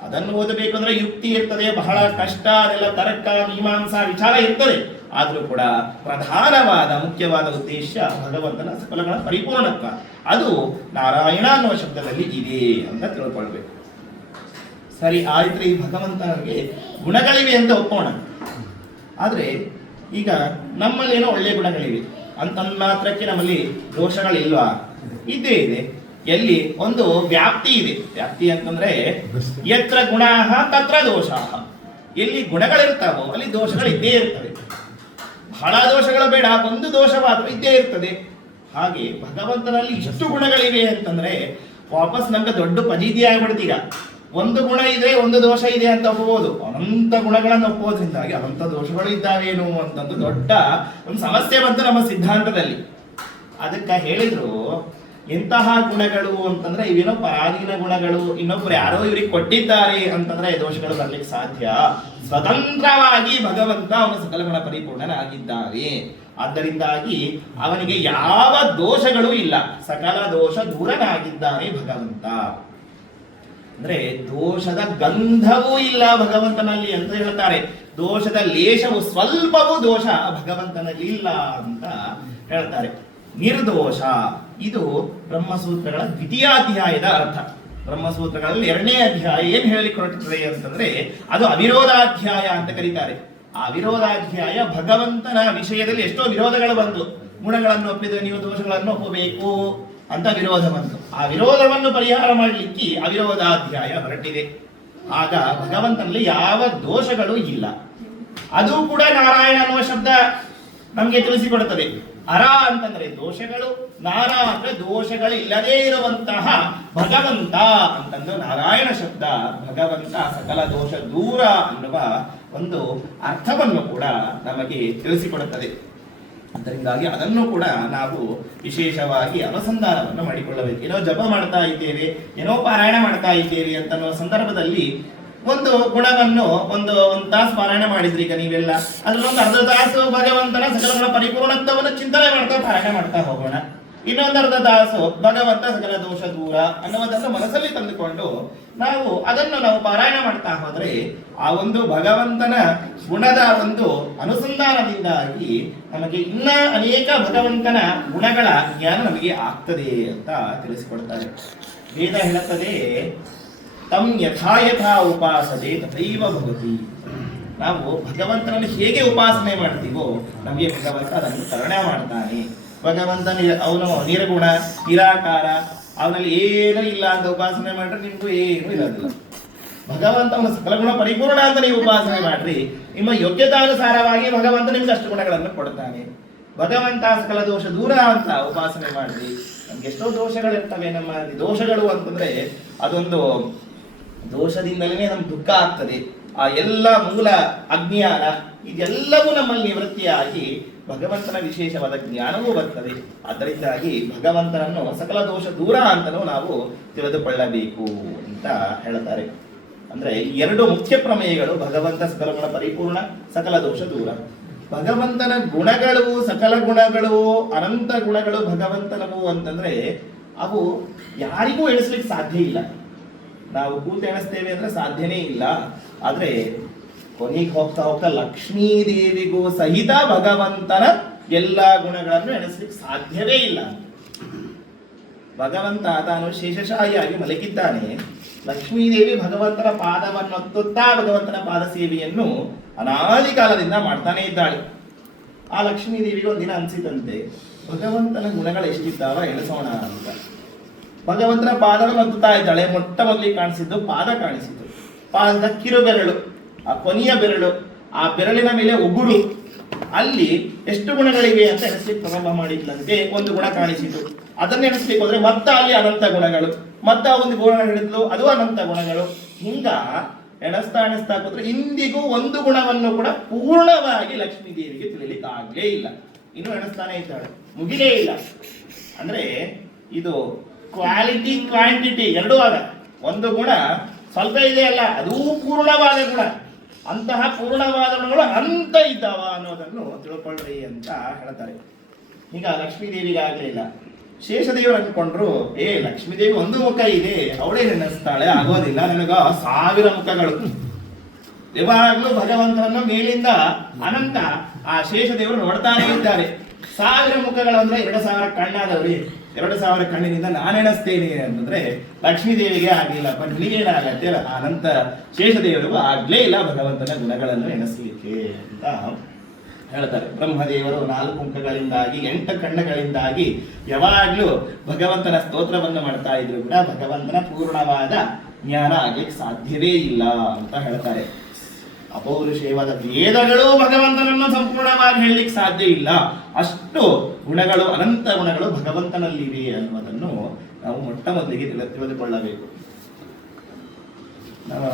ಅದನ್ನು ಓದಬೇಕು ಅಂದ್ರೆ ಯುಕ್ತಿ ಇರ್ತದೆ, ಬಹಳ ಕಷ್ಟ, ಅದೆಲ್ಲ ತರ್ಕ, ಮೀಮಾಂಸಾ ವಿಚಾರ ಇರ್ತದೆ. ಆದರೂ ಕೂಡ ಪ್ರಧಾನವಾದ ಮುಖ್ಯವಾದ ಉದ್ದೇಶ ಭಗವಂತನ ಸಕಲಗಳ ಪರಿಪೂರ್ಣತ್ವ. ಅದು ನಾರಾಯಣ ಅನ್ನುವ ಶಬ್ದದಲ್ಲಿ ಇದೆ ಅಂತ ತಿಳ್ಕೊಳ್ಬೇಕು. ಸರಿ, ಆಯ್ತು, ಈ ಭಗವಂತನಿಗೆ ಗುಣಗಳಿವೆ ಅಂತ ಒಪ್ಪೋಣ. ಆದ್ರೆ ಈಗ ನಮ್ಮಲ್ಲಿ ಏನೋ ಒಳ್ಳೆಯ ಗುಣಗಳಿವೆ ಅಂತ ಮಾತ್ರಕ್ಕೆ ನಮ್ಮಲ್ಲಿ ದೋಷಗಳಿಲ್ವಾ? ಇದ್ದೇ ಇದೆ. ಎಲ್ಲಿ ಒಂದು ವ್ಯಾಪ್ತಿ ಇದೆ. ವ್ಯಾಪ್ತಿ ಅಂತಂದ್ರೆ ಯತ್ರ ಗುಣಾಹ ತತ್ರ ದೋಷಾಹ. ಎಲ್ಲಿ ಗುಣಗಳಿರ್ತಾವೋ ಅಲ್ಲಿ ದೋಷಗಳು ಇದ್ದೇ ಇರ್ತವೆ. ಬಹಳ ದೋಷಗಳು ಬೇಡ, ಒಂದು ದೋಷವಾದರೂ ಇದ್ದೇ ಇರ್ತದೆ. ಹಾಗೆ ಭಗವಂತನಲ್ಲಿ ಇಷ್ಟು ಗುಣಗಳಿವೆ ಅಂತಂದ್ರೆ ವಾಪಸ್ ನಮ್ಗೆ ದೊಡ್ಡ ಪಜೀತಿ ಆಗ್ಬಿಡ್ತೀಗ. ಒಂದು ಗುಣ ಇದ್ರೆ ಒಂದು ದೋಷ ಇದೆ ಅಂತ ಒಪ್ಪಬಹುದು, ಅನಂತ ಗುಣಗಳನ್ನು ಒಪ್ಪೋದ್ರಿಂದಾಗಿ ಅನಂತ ದೋಷಗಳು ಇದ್ದಾವೇನು ಅಂತಂದು ದೊಡ್ಡ ಒಂದು ಸಮಸ್ಯೆ ಬಂತು ನಮ್ಮ ಸಿದ್ಧಾಂತದಲ್ಲಿ. ಅದಕ್ಕೆ ಹೇಳಿದ್ರು ಎಂತಹ ಗುಣಗಳು ಅಂತಂದ್ರೆ ಇವೇನೋ ಪರಾಧೀನ ಗುಣಗಳು, ಇನ್ನೊಬ್ರು ಯಾರೋ ಇವ್ರಿಗೆ ಕೊಟ್ಟಿದ್ದಾರೆ ಅಂತಂದ್ರೆ ದೋಷಗಳು ಬರ್ಲಿಕ್ಕೆ ಸಾಧ್ಯ. ಸ್ವತಂತ್ರವಾಗಿ ಭಗವಂತ ಅವನ ಸಕಲ ಗುಣ ಪರಿಪೂರ್ಣನಾಗಿದ್ದಾನೆ. ಆದ್ದರಿಂದಾಗಿ ಅವನಿಗೆ ಯಾವ ದೋಷಗಳು ಇಲ್ಲ, ಸಕಲ ದೋಷ ದೂರನಾಗಿದ್ದಾನೆ ಭಗವಂತ. ಅಂದ್ರೆ ದೋಷದ ಗಂಧವೂ ಇಲ್ಲ ಭಗವಂತನಲ್ಲಿ ಅಂತ ಹೇಳ್ತಾರೆ. ದೋಷದ ಲೇಷವು ಸ್ವಲ್ಪವೂ ದೋಷ ಭಗವಂತನಲ್ಲಿ ಇಲ್ಲ ಅಂತ ಹೇಳ್ತಾರೆ. ನಿರ್ದೋಷ ಇದು ಬ್ರಹ್ಮಸೂತ್ರಗಳ ದ್ವಿತೀಯಾಧ್ಯಾಯದ ಅರ್ಥ. ಬ್ರಹ್ಮಸೂತ್ರಗಳಲ್ಲಿ 2ನೇ ಅಧ್ಯಾಯ ಏನ್ ಹೇಳಿಕ್ಕೆ ಹೊರಟಿರ್ತದೆ ಅಂತಂದ್ರೆ ಅದು ಅವಿರೋಧಾಧ್ಯಾಯ ಅಂತ ಕರೀತಾರೆ. ಆ ವಿರೋಧಾಧ್ಯಾಯ ಭಗವಂತನ ವಿಷಯದಲ್ಲಿ ಎಷ್ಟೋ ವಿರೋಧಗಳು ಬಂತು. ಗುಣಗಳನ್ನು ಒಪ್ಪಿದ್ರೆ ನೀವು ದೋಷಗಳನ್ನು ಒಪ್ಪಬೇಕು ಅಂತ ವಿರೋಧ ಬಂತು. ಆ ವಿರೋಧವನ್ನು ಪರಿಹಾರ ಮಾಡಲಿಕ್ಕೆ ಅವಿರೋಧಾಧ್ಯಾಯ ಹೊರಟಿದೆ. ಆಗ ಭಗವಂತನಲ್ಲಿ ಯಾವ ದೋಷಗಳು ಇಲ್ಲ. ಅದು ಕೂಡ ನಾರಾಯಣ ಅನ್ನುವ ಶಬ್ದ ನಮಗೆ ತಿಳಿಸಿಕೊಡುತ್ತದೆ. ಅರ ಅಂತಂದ್ರೆ ದೋಷಗಳು, ನಾರ ಅಂದ್ರೆ ದೋಷಗಳು ಇಲ್ಲದೇ ಇರುವಂತಹ ಭಗವಂತ ಅಂತಂದು ನಾರಾಯಣ ಶಬ್ದ ಭಗವಂತ ಸಕಲ ದೋಷ ದೂರ ಅನ್ನುವ ಒಂದು ಅರ್ಥವನ್ನು ಕೂಡ ನಮಗೆ ತಿಳಿಸಿಕೊಡುತ್ತದೆ. ಅದರಿಂದಾಗಿ ಅದನ್ನು ಕೂಡ ನಾವು ವಿಶೇಷವಾಗಿ ಅನುಸಂಧಾನವನ್ನು ಮಾಡಿಕೊಳ್ಳಬೇಕು. ಏನೋ ಜಪ ಮಾಡ್ತಾ ಇದ್ದೇವೆ, ಏನೋ ಪಾರಾಯಣ ಮಾಡ್ತಾ ಇದ್ದೇವೆ ಅಂತ ಅನ್ನೋ ಸಂದರ್ಭದಲ್ಲಿ ಒಂದು ಗುಣವನ್ನು ಒಂದು ತಾಸು ಪಾರಾಯಣ ಮಾಡಿದ್ರಿ ಈಗ ನೀವೆಲ್ಲ, ಅದ್ರಲ್ಲೊಂದು ಅರ್ಧ ತಾಸು ಭಗವಂತನ ಸಕಲ ಪರಿಪೂರ್ಣತ್ವವನ್ನು ಚಿಂತನೆ ಮಾಡ್ತಾ ಪಾರಾಯಣ ಮಾಡ್ತಾ ಹೋಗೋಣ. ಇನ್ನೊಂದು ಅರ್ಧ ತಾಸು ಭಗವಂತ ಸಕಲ ದೋಷ ದೂರ ಅನ್ನುವುದನ್ನು ಮನಸ್ಸಲ್ಲಿ ತಂದುಕೊಂಡು ಅದನ್ನು ನಾವು ಪಾರಾಯಣ ಮಾಡ್ತಾ ಹೋದ್ರೆ ಆ ಒಂದು ಭಗವಂತನ ಗುಣದ ಒಂದು ಅನುಸಂಧಾನದಿಂದಾಗಿ ನಮಗೆ ಇನ್ನ ಅನೇಕ ಭಗವಂತನ ಗುಣಗಳ ಜ್ಞಾನ ನಮಗೆ ಆಗ್ತದೆ ಅಂತ ತಿಳಿಸಿಕೊಡ್ತಾರೆ. ವೇದ ಹೇಳುತ್ತದೆ ತಂ ಯಥಾ ಯಥಾ ಉಪಾಸದೆ ತಥೈವ ಭವತಿ. ನಾವು ಭಗವಂತನನ್ನು ಹೇಗೆ ಉಪಾಸನೆ ಮಾಡ್ತೀವೋ ನಮಗೆ ಭಗವಂತ ಅದನ್ನು ಕರುಣೆ ಮಾಡ್ತಾನೆ. ಭಗವಂತ ಅವನು ನಿರ್ಗುಣ ನಿರಾಕಾರ, ಅವನಲ್ಲಿ ಏನೂ ಇಲ್ಲ ಅಂತ ಉಪಾಸನೆ ಮಾಡ್ರೆ ನಿಮ್ಗೂ ಏನೂ ಇರೋದಿಲ್ಲ. ಭಗವಂತ ಅವನ ಸಕಲ ಗುಣ ಪರಿಪೂರ್ಣ ಅಂತ ನೀವು ಉಪಾಸನೆ ಮಾಡ್ರಿ, ನಿಮ್ಮ ಯೋಗ್ಯತಾನುಸಾರವಾಗಿ ಭಗವಂತ ನಿಮ್ಗೆ ಅಷ್ಟು ಗುಣಗಳನ್ನು ಕೊಡ್ತಾನೆ. ಭಗವಂತ ಸಕಲ ದೋಷ ದೂರ ಅಂತ ಉಪಾಸನೆ ಮಾಡ್ರಿ. ನಮ್ಗೆ ಎಷ್ಟೋ ದೋಷಗಳಿರ್ತವೆ. ನಮ್ಮ ದೋಷಗಳು ಅಂತಂದ್ರೆ ಅದೊಂದು ದೋಷದಿಂದಲೇ ನಮ್ಗೆ ದುಃಖ ಆಗ್ತದೆ. ಆ ಎಲ್ಲ ಮೂಲ ಅಜ್ಞಾನ ಇದೆಲ್ಲವೂ ನಮ್ಮಲ್ಲಿ ನಿವೃತ್ತಿಯಾಗಿ ಭಗವಂತನ ವಿಶೇಷವಾದ ಜ್ಞಾನವೂ ಬರ್ತದೆ. ಅದರಿಂದಾಗಿ ಭಗವಂತನನ್ನು ಸಕಲ ದೋಷ ದೂರ ಅಂತಲೂ ನಾವು ತಿಳಿದುಕೊಳ್ಳಬೇಕು ಅಂತ ಹೇಳ್ತಾರೆ. ಅಂದ್ರೆ 2 ಮುಖ್ಯ ಪ್ರಮೇಯಗಳು, ಭಗವಂತ ಸಕಲ ಗುಣ ಪರಿಪೂರ್ಣ, ಸಕಲ ದೋಷ ದೂರ. ಭಗವಂತನ ಗುಣಗಳು, ಸಕಲ ಗುಣಗಳು, ಅನಂತ ಗುಣಗಳು ಭಗವಂತನವು ಅಂತಂದ್ರೆ ಅವು ಯಾರಿಗೂ ಎಣಿಸ್ಲಿಕ್ಕೆ ಸಾಧ್ಯ ಇಲ್ಲ. ನಾವು ಕೂತು ಎಣಿಸ್ತೇವೆ ಅಂದ್ರೆ ಸಾಧ್ಯನೇ ಇಲ್ಲ. ಆದ್ರೆ ಕೊನೆಗೆ ಹೋಗ್ತಾ ಹೋಗ್ತಾ ಲಕ್ಷ್ಮೀ ದೇವಿಗೂ ಸಹಿತ ಭಗವಂತನ ಎಲ್ಲಾ ಗುಣಗಳನ್ನು ಎಣಿಸ್ಲಿಕ್ಕೆ ಸಾಧ್ಯವೇ ಇಲ್ಲ. ಭಗವಂತ ತಾನು ಶೇಷಶಾಹಿಯಾಗಿ ಮಲಗಿದ್ದಾನೆ. ಲಕ್ಷ್ಮೀದೇವಿ ಭಗವಂತನ ಪಾದವನ್ನು ಒತ್ತುತ್ತಾ ಭಗವಂತನ ಪಾದ ಸೇವೆಯನ್ನು ಅನಾದಿ ಕಾಲದಿಂದ ಮಾಡ್ತಾನೆ ಇದ್ದಾಳೆ. ಆ ಲಕ್ಷ್ಮೀ ದೇವಿಗೆ ಒಂದಿನ ಅನ್ಸಿದಂತೆ ಭಗವಂತನ ಗುಣಗಳು ಎಷ್ಟಿದ್ದಾವ ಎಣಿಸೋಣ ಅಂತ. ಭಗವಂತನ ಪಾದವನ್ನು ಒತ್ತುತ್ತಾ ಇದ್ದಾಳೆ. ಮೊಟ್ಟ ಮೊದಲಿಗೆ ಕಾಣಿಸಿದ್ದು ಪಾದ ಕಾಣಿಸಿತು. ಪಾದದ ಕಿರು ಬೆರಳು, ಆ ಕೊನೆಯ ಬೆರಳು, ಆ ಬೆರಳಿನ ಮೇಲೆ ಉಗುರು, ಅಲ್ಲಿ ಎಷ್ಟು ಗುಣಗಳಿವೆ ಅಂತ ಎಣಿಸ್ಲಿಕ್ಕೆ ಪ್ರಾರಂಭ ಮಾಡಿದ್ಲಂತೆ. ಒಂದು ಗುಣ ಕಾಣಿಸಿತು, ಅದನ್ನ ಎಣಿಸ್ಲಿಕ್ಕೆ ಹೋದ್ರೆ ಮತ್ತೆ ಅಲ್ಲಿ ಅನಂತ ಗುಣಗಳು, ಮತ್ತೆ ಒಂದು ಗುಣ ಹಿಡಿದ್ಲು, ಅದು ಅನಂತ ಗುಣಗಳು. ಹಿಂಗ ಎಣಿಸ್ತಾ ಕೂತ್ರೆ ಇಂದಿಗೂ ಒಂದು ಗುಣವನ್ನು ಕೂಡ ಪೂರ್ಣವಾಗಿ ಲಕ್ಷ್ಮೀ ದೇವಿಗೆ ತಿಳಿಲಿಕ್ಕೆ ಆಗ್ಲೇ ಇಲ್ಲ. ಇನ್ನು ಎಣಿಸ್ತಾನೆ ಇದ್ದಾಳೆ, ಮುಗಿಲೇ ಇಲ್ಲ. ಅಂದ್ರೆ ಇದು ಕ್ವಾಲಿಟಿ ಕ್ವಾಂಟಿಟಿ ಎರಡೂ ಆಗ. ಒಂದು ಗುಣ ಸ್ವಲ್ಪ ಇದೆ ಅಲ್ಲ, ಅದೂ ಪೂರ್ಣವಾದ ಗುಣ. ಅಂತಹ ಪೂರ್ಣವಾದ ಗುಣಗಳು ಅನಂತ ಇದ್ದಾವ ಅನ್ನೋದನ್ನು ತಿಳ್ಕೊಳ್ರಿ ಅಂತ ಹೇಳ್ತಾರೆ. ಈಗ ಲಕ್ಷ್ಮೀ ದೇವಿಗೆ ಆಗ್ಲಿಲ್ಲ. ಶೇಷದೇವರು ಅಂದ್ಕೊಂಡ್ರು, ಲಕ್ಷ್ಮೀದೇವಿ ಒಂದು ಮುಖ ಇದೆ, ಅವಳೇ ನೆನೆಸ್ತಾಳೆ, ಆಗೋದಿಲ್ಲ, ನನಗ 1000 ಮುಖಗಳು. ಯಾವಾಗಲೂ ಭಗವಂತನನ್ನು ಮೇಲಿಂದ ಅನಂತ ಆ ಶೇಷದೇವರು ನೋಡ್ತಾನೆ ಇದ್ದಾರೆ. 1000 ಮುಖಗಳು ಅಂದ್ರೆ 2000 ಕಣ್ಣಾದವ್ರಿ. 2000 ಕಣ್ಣಿನಿಂದ ನಾನೆಣಿಸ್ತೇನೆ ಅಂತಂದ್ರೆ ಲಕ್ಷ್ಮೀ ದೇವಿಗೆ ಆಗ್ಲಿಲ್ಲ. ನಿನಗೇನಾಗತ್ತೆ? ಅನಂತ ಶೇಷದೇವರಿಗೂ ಆಗ್ಲೇ ಇಲ್ಲ ಭಗವಂತನ ಗುಣಗಳನ್ನು ಎಣಿಸ್ಲಿಕ್ಕೆ ಅಂತ ಹೇಳ್ತಾರೆ. ಬ್ರಹ್ಮದೇವರು 4 ಮುಖಗಳಿಂದಾಗಿ 8 ಕಣ್ಣುಗಳಿಂದಾಗಿ ಯಾವಾಗ್ಲೂ ಭಗವಂತನ ಸ್ತೋತ್ರವನ್ನು ಮಾಡ್ತಾ ಇದ್ರು ಕೂಡ ಭಗವಂತನ ಪೂರ್ಣವಾದ ಜ್ಞಾನ ಆಗ್ಲಿಕ್ಕೆ ಸಾಧ್ಯವೇ ಇಲ್ಲ ಅಂತ ಹೇಳ್ತಾರೆ. ಅಪೌರುಷೇಯವಾದ ವೇದಗಳು ಭಗವಂತನನ್ನು ಸಂಪೂರ್ಣವಾಗಿ ಹೇಳಲಿಕ್ಕೆ ಸಾಧ್ಯ ಇಲ್ಲ. ಅಷ್ಟು ಗುಣಗಳು, ಅನಂತ ಗುಣಗಳು ಭಗವಂತನಲ್ಲಿವೆ ಅನ್ನುವುದನ್ನು ನಾವು ಮೊಟ್ಟ ಮೊದಲಿಗೆ ತಿಳಿದುಕೊಳ್ಳಬೇಕು. ನಮ್ಮ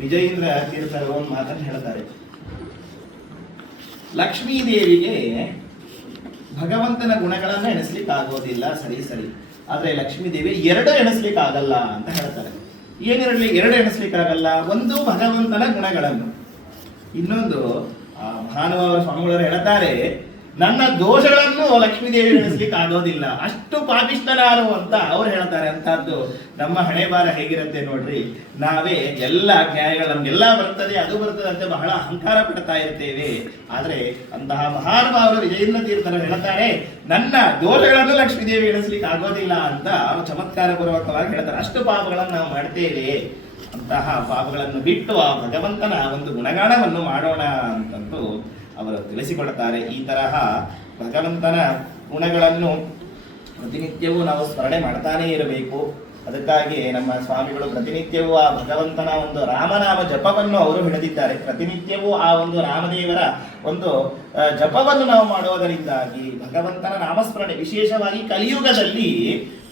ವಿಜಯೇಂದ್ರ ತೀರ್ಥರು ಒಂದು ಮಾತನ್ನು ಹೇಳ್ತಾರೆ, ಲಕ್ಷ್ಮೀ ದೇವಿಗೆ ಭಗವಂತನ ಗುಣಗಳನ್ನು ಎಣಿಸ್ಲಿಕ್ಕೆ ಆಗೋದಿಲ್ಲ, ಸರಿ ಸರಿ, ಆದ್ರೆ ಲಕ್ಷ್ಮೀ ದೇವಿ ಎರಡು ಎಣಿಸ್ಲಿಕ್ಕೆ ಆಗಲ್ಲ ಅಂತ ಹೇಳ್ತಾರೆ. ಏನಿರಲಿ ಎರಡು ಎಣಿಸ್ಲಿಕ್ಕೆ ಆಗಲ್ಲ? ಒಂದು ಭಗವಂತನ ಗುಣಗಳನ್ನು, ಇನ್ನೊಂದು ಮಹಾನುಭಾವ ಸ್ವಾಮಿಗಳು ಹೇಳ್ತಾರೆ, ನನ್ನ ದೋಷಗಳನ್ನು ಲಕ್ಷ್ಮೀ ದೇವಿ ಎಣಿಸ್ಲಿಕ್ಕೆ ಆಗೋದಿಲ್ಲ, ಅಷ್ಟು ಪಾಪಿಷ್ಟ ನಾನು ಅಂತ ಅವ್ರು ಹೇಳ್ತಾರೆ. ಅಂತದ್ದು ನಮ್ಮ ಹಣೆ ಬಾರ ಹೇಗಿರುತ್ತೆ ನೋಡ್ರಿ. ನಾವೇ ಎಲ್ಲ ನ್ಯಾಯಗಳು ನಮ್ಗೆಲ್ಲ ಬರ್ತದೆ, ಅದು ಬರ್ತದೆ ಅಂತ ಬಹಳ ಅಹಂಕಾರ ಪಡ್ತಾ ಇರ್ತೇವೆ. ಆದ್ರೆ ಅಂತಹ ಮಹಾನುಭಾವರು ವಿಜಯೇಂದ್ರ ತೀರ್ಥರು ಹೇಳ್ತಾರೆ, ನನ್ನ ದೋಷಗಳನ್ನು ಲಕ್ಷ್ಮೀ ದೇವಿ ಎಣಿಸ್ಲಿಕ್ಕೆ ಆಗೋದಿಲ್ಲ ಅಂತ ಅವರು ಚಮತ್ಕಾರ ಪೂರ್ವಕವಾಗಿ ಹೇಳ್ತಾರೆ. ಅಷ್ಟು ಪಾಪಗಳನ್ನು ನಾವು ಮಾಡ್ತೇವೆ, ಅಂತಹ ಪಾಪಗಳನ್ನು ಬಿಟ್ಟು ಆ ಭಗವಂತನ ಒಂದು ಗುಣಗಾನವನ್ನು ಮಾಡೋಣ ಅಂತಂದು ಅವರು ತಿಳಿಸಿಕೊಡುತ್ತಾರೆ. ಈ ತರಹ ಭಗವಂತನ ಗುಣಗಳನ್ನು ಪ್ರತಿನಿತ್ಯವೂ ನಾವು ಸ್ಮರಣೆ ಮಾಡ್ತಾನೇ ಇರಬೇಕು. ಅದಕ್ಕಾಗಿ ನಮ್ಮ ಸ್ವಾಮಿಗಳು ಪ್ರತಿನಿತ್ಯವೂ ಆ ಭಗವಂತನ ಒಂದು ರಾಮನಾಮ ಜಪವನ್ನು ಅವರು ಹಿಡಿದಿದ್ದಾರೆ. ಪ್ರತಿನಿತ್ಯವೂ ಆ ಒಂದು ರಾಮದೇವರ ಒಂದು ಜಪವನ್ನು ನಾವು ಮಾಡುವುದರಿಂದಾಗಿ ಭಗವಂತನ ನಾಮಸ್ಮರಣೆ, ವಿಶೇಷವಾಗಿ ಕಲಿಯುಗದಲ್ಲಿ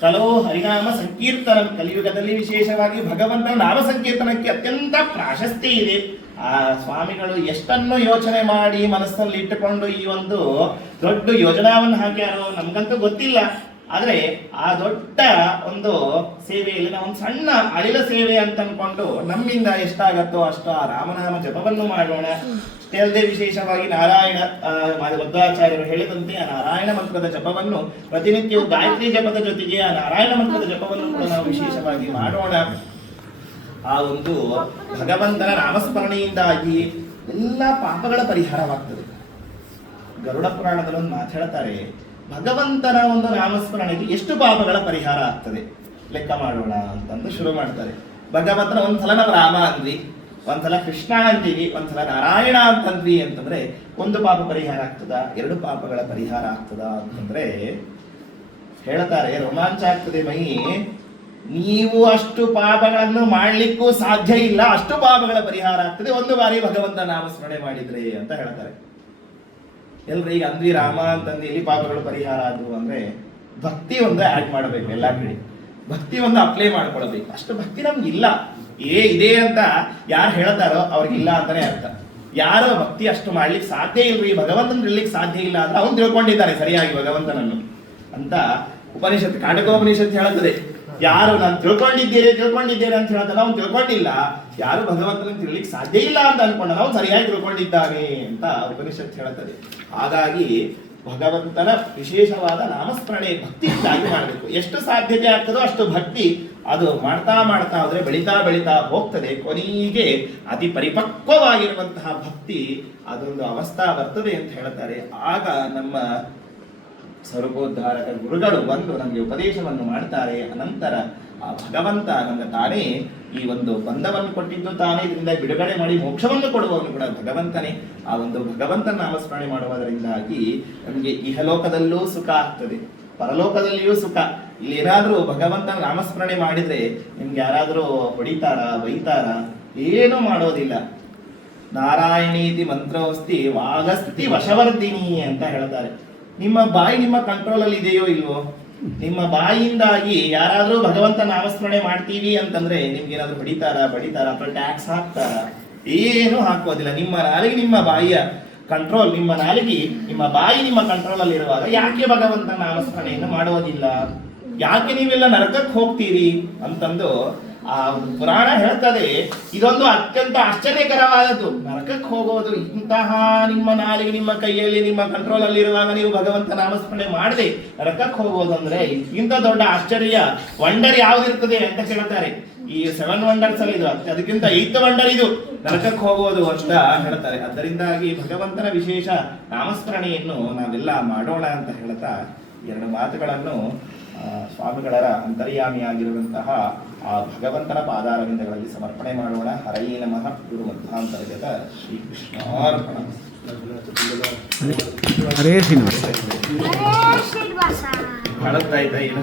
ಕಲೋ ಹರಿನಾಮ ಸಂಕೀರ್ತನ, ಕಲಿಯುಗದಲ್ಲಿ ವಿಶೇಷವಾಗಿ ಭಗವಂತನ ನಾಮ ಸಂಕೀರ್ತನಕ್ಕೆ ಅತ್ಯಂತ ಪ್ರಾಶಸ್ತ್ಯ ಇದೆ. ಆ ಸ್ವಾಮಿಗಳು ಎಷ್ಟನ್ನು ಯೋಚನೆ ಮಾಡಿ ಮನಸ್ಸಲ್ಲಿ ಇಟ್ಟುಕೊಂಡು ಈ ಒಂದು ದೊಡ್ಡ ಯೋಜನಾವನ್ನು ಹಾಕ್ಯಾರೋ ನಮ್ಗಂತೂ ಗೊತ್ತಿಲ್ಲ. ಆದ್ರೆ ಆ ದೊಡ್ಡ ಒಂದು ಸೇವೆಯಲ್ಲಿ ನಾವು ಒಂದು ಸಣ್ಣ ಅಳಿಲ ಸೇವೆ ಅಂತ ಅನ್ಕೊಂಡು ನಮ್ಮಿಂದ ಎಷ್ಟಾಗತ್ತೋ ಅಷ್ಟು ಆ ರಾಮನಾಮ ಜಪವನ್ನು ಮಾಡೋಣ. ಅಷ್ಟೇ ಅಲ್ಲದೆ ವಿಶೇಷವಾಗಿ ನಾರಾಯಣ ಮಧ್ವಾಚಾರ್ಯರು ಹೇಳಿದಂತೆ ಆ ನಾರಾಯಣ ಮಂತ್ರದ ಜಪವನ್ನು ಪ್ರತಿನಿತ್ಯವೂ ಗಾಯತ್ರಿ ಜಪದ ಜೊತೆಗೆ ಆ ನಾರಾಯಣ ಮಂತ್ರದ ಜಪವನ್ನು ಕೂಡ ನಾವು ವಿಶೇಷವಾಗಿ ಮಾಡೋಣ. ಆ ಒಂದು ಭಗವಂತನ ನಾಮಸ್ಮರಣೆಯಿಂದಾಗಿ ಎಲ್ಲ ಪಾಪಗಳ ಪರಿಹಾರವಾಗ್ತದೆ. ಗರುಡ ಪುರಾಣದಲ್ಲಿ ಒಂದು ಮಾತು ಹೇಳ್ತಾರೆ, ಭಗವಂತನ ಒಂದು ನಾಮಸ್ಮರಣೆಗೆ ಎಷ್ಟು ಪಾಪಗಳ ಪರಿಹಾರ ಆಗ್ತದೆ ಲೆಕ್ಕ ಮಾಡೋಣ ಅಂತಂದು ಶುರು ಮಾಡ್ತಾರೆ. ಭಗವಂತನ ಒಂದ್ಸಲ ನಾವು ರಾಮ ಅಂದ್ವಿ, ಒಂದ್ಸಲ ಕೃಷ್ಣ ಅಂತೀವಿ, ಒಂದ್ಸಲ ನಾರಾಯಣ ಅಂತಂದ್ವಿ ಅಂತಂದ್ರೆ ಒಂದು ಪಾಪ ಪರಿಹಾರ ಆಗ್ತದ, ಎರಡು ಪಾಪಗಳ ಪರಿಹಾರ ಆಗ್ತದ ಅಂತಂದ್ರೆ ಹೇಳ್ತಾರೆ, ರೋಮಾಂಚ ಆಗ್ತದೆ ಮೈ. ನೀವು ಅಷ್ಟು ಪಾಪಗಳನ್ನು ಮಾಡ್ಲಿಕ್ಕೂ ಸಾಧ್ಯ ಇಲ್ಲ, ಅಷ್ಟು ಪಾಪಗಳ ಪರಿಹಾರ ಆಗ್ತದೆ ಒಂದು ಬಾರಿ ಭಗವಂತ ನಾಮಸ್ಮರಣೆ ಮಾಡಿದ್ರೆ ಅಂತ ಹೇಳ್ತಾರೆ. ಎಲ್ರಿ ಈಗ ಅಂದ್ವಿ ರಾಮ ಅಂತಂದು ಎಲ್ಲಿ ಪಾಪಗಳು ಪರಿಹಾರ ಆದವು ಅಂದ್ರೆ ಭಕ್ತಿ ಒಂದು ಆಡ್ ಮಾಡಬೇಕು. ಎಲ್ಲಾ ಕಡೆ ಭಕ್ತಿ ಒಂದು ಅಪ್ಲೈ ಮಾಡ್ಕೊಳ್ಬೇಕು. ಅಷ್ಟು ಭಕ್ತಿ ನಮ್ಗೆ ಇಲ್ಲ, ಇದೆ ಅಂತ ಯಾರು ಹೇಳ್ತಾರೋ ಅವ್ರಿಗಿಲ್ಲ ಅಂತಾನೆ ಅರ್ಥ. ಯಾರು ಭಕ್ತಿ ಅಷ್ಟು ಮಾಡ್ಲಿಕ್ಕೆ ಸಾಧ್ಯ ಇಲ್ರಿ, ಭಗವಂತನ ತಿಳ್ಲಿಕ್ಕೆ ಸಾಧ್ಯ ಇಲ್ಲ ಅಂದ್ರೆ ಅವ್ನು ತಿಳ್ಕೊಂಡಿದ್ದಾರೆ ಸರಿಯಾಗಿ ಭಗವಂತನನ್ನು ಅಂತ ಉಪನಿಷತ್, ಕಾಟಕೋಪನಿಷತ್ ಹೇಳುತ್ತದೆ. ಯಾರು ನಾನು ತಿಳ್ಕೊಂಡಿದ್ದೇನೆ ಅಂತ ಹೇಳ್ತಾನೆ ಅವ್ನು ತಿಳ್ಕೊಂಡಿಲ್ಲ. ಯಾರು ಭಗವಂತನ ತಿಳ್ಲಿಕ್ಕೆ ಸಾಧ್ಯ ಇಲ್ಲ ಅಂತ ಅನ್ಕೊಂಡ ನಾವು ಸರಿಯಾಗಿ ತಿಳ್ಕೊಂಡಿದ್ದಾನೆ ಅಂತ ಉಪನಿಷತ್ ಹೇಳುತ್ತದೆ. ಹಾಗಾಗಿ ಭಗವಂತನ ವಿಶೇಷವಾದ ನಾಮಸ್ಮರಣೆ ಭಕ್ತಿಯಿಂದಾಗಿ ಮಾಡಬೇಕು. ಎಷ್ಟು ಸಾಧ್ಯತೆ ಆಗ್ತದೋ ಅಷ್ಟು ಭಕ್ತಿ ಅದು ಮಾಡ್ತಾ ಹೋದ್ರೆ ಬೆಳೀತಾ ಹೋಗ್ತದೆ. ಕೊನೆಗೆ ಅತಿ ಪರಿಪಕ್ವವಾಗಿರುವಂತಹ ಭಕ್ತಿ ಅದೊಂದು ಅವಸ್ಥಾ ಬರ್ತದೆ ಅಂತ ಹೇಳ್ತಾರೆ. ಆಗ ನಮ್ಮ ಸ್ವರೂಪೋದ್ಧಾರಕ ಗುರುಗಳು ಬಂದು ನಮಗೆ ಉಪದೇಶವನ್ನು ಮಾಡ್ತಾರೆ. ಅನಂತರ ಆ ಭಗವಂತ ನಮಗೆ ತಾನೇ ಈ ಒಂದು ಬಂಧವನ್ನು ಕೊಟ್ಟಿದ್ದು ತಾನೇ, ಇದರಿಂದ ಬಿಡುಗಡೆ ಮಾಡಿ ಮೋಕ್ಷವನ್ನು ಕೊಡುವವನು ಕೂಡ ಭಗವಂತನೇ. ಆ ಒಂದು ಭಗವಂತನ ನಾಮಸ್ಮರಣೆ ಮಾಡುವುದರಿಂದಾಗಿ ನಮಗೆ ಇಹಲೋಕದಲ್ಲೂ ಸುಖ ಆಗ್ತದೆ, ಪರಲೋಕದಲ್ಲಿಯೂ ಸುಖ. ಇಲ್ಲಿ ಏನಾದ್ರೂ ಭಗವಂತನ ನಾಮಸ್ಮರಣೆ ಮಾಡಿದ್ರೆ ನಿಮ್ಗೆ ಯಾರಾದ್ರೂ ಹೊಡಿತಾರ, ಬೈತಾರ? ಏನೂ ಮಾಡೋದಿಲ್ಲ. ನಾರಾಯಣೀತಿ ಮಂತ್ರೋಸ್ತಿ ವಾಗಸ್ತಿ ವಶವರ್ಧಿನಿ ಅಂತ ಹೇಳ್ತಾರೆ. ನಿಮ್ಮ ಬಾಯಿ ನಿಮ್ಮ ಕಂಟ್ರೋಲ್ ಅಲ್ಲಿ ಇದೆಯೋ ಇಲ್ವೋ? ನಿಮ್ಮ ಬಾಯಿಯಿಂದಾಗಿ ಯಾರಾದ್ರೂ ಭಗವಂತ ನಾಮಸ್ಮರಣೆ ಮಾಡ್ತೀವಿ ಅಂತಂದ್ರೆ ನಿಮ್ಗೆ ಏನಾದ್ರು ಬಡಿತಾರ ಅಥವಾ ಟ್ಯಾಕ್ಸ್ ಹಾಕ್ತಾರ? ಏನು ಹಾಕೋದಿಲ್ಲ. ನಿಮ್ಮ ನಾಲಿಗೆ ನಿಮ್ಮ ಬಾಯಿಯ ಕಂಟ್ರೋಲ್, ನಿಮ್ಮ ನಾಲಿಗೆ ನಿಮ್ಮ ಬಾಯಿ ನಿಮ್ಮ ಕಂಟ್ರೋಲ್ ಅಲ್ಲಿ ಇರುವಾಗ ಯಾಕೆ ಭಗವಂತ ನಾಮಸ್ಮರಣೆಯನ್ನು ಮಾಡೋದಿಲ್ಲ? ಯಾಕೆ ನೀವೆಲ್ಲ ನರಕಕ್ಕೆ ಹೋಗ್ತೀರಿ ಅಂತಂದು ಆ ಪುರಾಣ ಹೇಳ್ತದೆ. ಇದೊಂದು ಅತ್ಯಂತ ಆಶ್ಚರ್ಯಕರವಾದದ್ದು. ನರಕಕ್ಕೆ ಹೋಗೋದು, ಇಂತಹ ನಿಮ್ಮ ನಾಲಿಗೆ ನಿಮ್ಮ ಕೈಯಲ್ಲಿ ನಿಮ್ಮ ಕಂಟ್ರೋಲ್ ಅಲ್ಲಿ ಇರುವಾಗ ನೀವು ಭಗವಂತ ನಾಮಸ್ಮರಣೆ ಮಾಡದೆ ನರಕಕ್ಕೆ ಹೋಗೋದು ಅಂದ್ರೆ ಇಂಥ ದೊಡ್ಡ ಆಶ್ಚರ್ಯ ವಂಡರ್ ಯಾವ್ದಿರ್ತದೆ ಅಂತ ಕೇಳ್ತಾರೆ. ಈ 7 ವಂಡರ್ಸ್ ಅಲ್ಲಿ ಇದು, ಅದಕ್ಕಿಂತ 8th ವಂಡರ್ ಇದು ನರಕಕ್ಕೆ ಹೋಗೋದು ಅಂತ ಹೇಳ್ತಾರೆ. ಅದರಿಂದಾಗಿ ಭಗವಂತನ ವಿಶೇಷ ನಾಮಸ್ಮರಣೆಯನ್ನು ನಾವೆಲ್ಲ ಮಾಡೋಣ ಅಂತ ಹೇಳ್ತಾ 2 ಮಾತುಗಳನ್ನು ಸ್ವಾಮಿಗಳ ಅಂತರ್ಯಾಮಿಯಾಗಿರುವಂತಹ ಆ ಭಗವಂತನ ಪಾದಾರವಿಂದಗಳಲ್ಲಿ ಸಮರ್ಪಣೆ ಮಾಡೋಣ. ಹರಯೇ ನಮಃ. ಗುರು ಮಧ್ವಾಂತರ್ಗತ ಶ್ರೀಕೃಷ್ಣಾರ್ಪಣ. ಹರೇ ಶ್ರೀನಿವಾಸ. ಕಾಣುತ್ತಾ ಇದ್ದ ಏನು